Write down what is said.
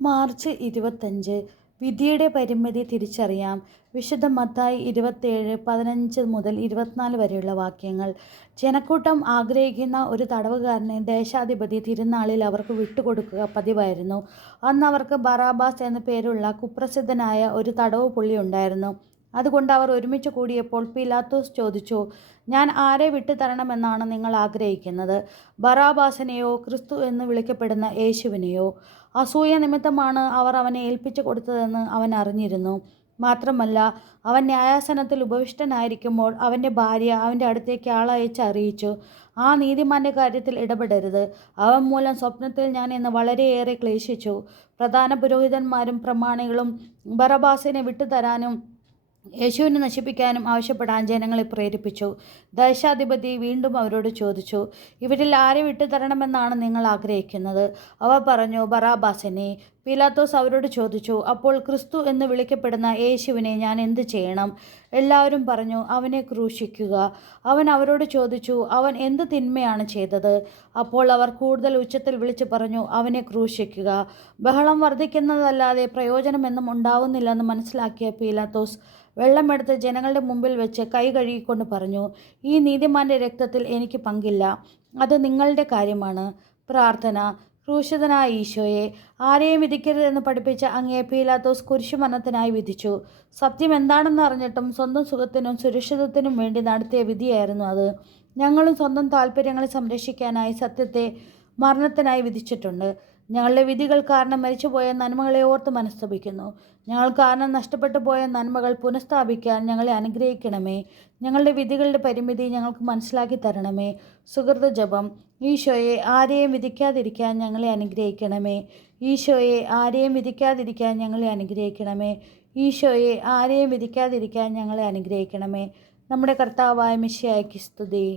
March 25 വിധിയുടെ പരിമിതി തിരിച്ചറിയാം. വിശുദ്ധ മത്തായി 27:15-24 വരെയുള്ള വാക്യങ്ങൾ. ജനക്കൂട്ടം ആഗ്രഹിക്കുന്ന ഒരു തടവുകാരനെ ദേശാധിപതി തിരുനാളിൽ അവർക്ക് വിട്ടുകൊടുക്കുക പതിവായിരുന്നു. അന്ന് അവർക്ക് ബറാബാസ് എന്നു പേരുള്ള കുപ്രസിദ്ധനായ ഒരു തടവുപുള്ളി ഉണ്ടായിരുന്നു. അതുകൊണ്ട് അവർ ഒരുമിച്ച് കൂടിയപ്പോൾ പീലാത്തോസ് ചോദിച്ചു, ഞാൻ ആരെ വിട്ടുതരണമെന്നാണ് നിങ്ങൾ ആഗ്രഹിക്കുന്നത്? ബറാബാസിനെയോ ക്രിസ്തു എന്ന് വിളിക്കപ്പെടുന്ന യേശുവിനെയോ? അസൂയ നിമിത്തമാണ് അവർ അവനെ ഏൽപ്പിച്ചു കൊടുത്തതെന്ന് അവൻ അറിഞ്ഞിരുന്നു. മാത്രമല്ല, അവൻ ന്യായാസനത്തിൽ ഉപവിഷ്ടനായിരിക്കുമ്പോൾ അവൻ്റെ ഭാര്യ അവൻ്റെ അടുത്തേക്ക് ആളയച്ച് അറിയിച്ചു, ആ നീതിമാൻ്റെ കാര്യത്തിൽ ഇടപെടരുത്. അവൻ മൂലം സ്വപ്നത്തിൽ ഞാൻ ഇന്ന് വളരെയേറെ ക്ലേശിച്ചു. പ്രധാന പുരോഹിതന്മാരും പ്രമാണികളും ബറബാസിനെ വിട്ടുതരാനും യേശുവിനെ നശിപ്പിക്കാനും ആവശ്യപ്പെടാൻ ജനങ്ങളെ പ്രേരിപ്പിച്ചു. ദേശാധിപതി വീണ്ടും അവരോട് ചോദിച്ചു, ഇവരിൽ ആരെ വിട്ടുതരണമെന്നാണ് നിങ്ങൾ ആഗ്രഹിക്കുന്നത്? അവർ പറഞ്ഞു, ബറാബാസിനെ. പീലാത്തോസ് അവരോട് ചോദിച്ചു, അപ്പോൾ ക്രിസ്തു എന്ന് വിളിക്കപ്പെടുന്ന യേശുവിനെ ഞാൻ എന്ത് ചെയ്യണം? എല്ലാവരും പറഞ്ഞു, അവനെ ക്രൂശിക്കുക. അവൻ അവരോട് ചോദിച്ചു, അവൻ എന്ത് തിന്മയാണ് ചെയ്തത്? അപ്പോൾ അവർ കൂടുതൽ ഉച്ചത്തിൽ വിളിച്ചു പറഞ്ഞു, അവനെ ക്രൂശിക്കുക. ബഹളം വർദ്ധിക്കുന്നതല്ലാതെ പ്രയോജനമൊന്നും ഉണ്ടാവുന്നില്ലെന്ന് മനസ്സിലാക്കിയ പീലാത്തോസ് വെള്ളമെടുത്ത് ജനങ്ങളുടെ മുമ്പിൽ വെച്ച് കൈ കഴുകിക്കൊണ്ട് പറഞ്ഞു, ഈ നീതിമാന്റെ രക്തത്തിൽ എനിക്ക് പങ്കില്ല. അത് നിങ്ങളുടെ കാര്യമാണ്. പ്രാർത്ഥന. ക്രൂശിതനായ ഈശോയെ, ആരെയും വിധിക്കരുതെന്ന് പഠിപ്പിച്ച അങ്ങയെ പീലാത്തോസ് കുരിശുമരണത്തിനായി വിധിച്ചു. സത്യം എന്താണെന്ന് അറിഞ്ഞിട്ടും സ്വന്തം സുഖത്തിനും സുരക്ഷിതത്തിനും വേണ്ടി നടത്തിയ വിധിയായിരുന്നു അത്. ഞങ്ങളും സ്വന്തം താല്പര്യങ്ങളെ സംരക്ഷിക്കാനായി സത്യത്തെ മരണത്തിനായി വിധിച്ചിട്ടുണ്ട്. ഞങ്ങളുടെ വിധികൾ കാരണം മരിച്ചുപോയ നന്മകളെ ഓർത്ത് മനസ്തപിക്കുന്നു. ഞങ്ങൾ കാരണം നഷ്ടപ്പെട്ടു പോയ നന്മകൾ പുനഃസ്ഥാപിക്കാൻ ഞങ്ങളെ അനുഗ്രഹിക്കണമേ. ഞങ്ങളുടെ വിധികളുടെ പരിമിതി ഞങ്ങൾക്ക് മനസ്സിലാക്കി തരണമേ. സുഹൃത ജപം. ഈശോയെ, ആരെയും വിധിക്കാതിരിക്കാൻ ഞങ്ങളെ അനുഗ്രഹിക്കണമേ. ഈശോയെ, ആരെയും വിധിക്കാതിരിക്കാൻ ഞങ്ങളെ അനുഗ്രഹിക്കണമേ. ഈശോയെ, ആരെയും വിധിക്കാതിരിക്കാൻ ഞങ്ങളെ അനുഗ്രഹിക്കണമേ. നമ്മുടെ കർത്താവായ മിശിഹായ്ക്ക് സ്തുതി.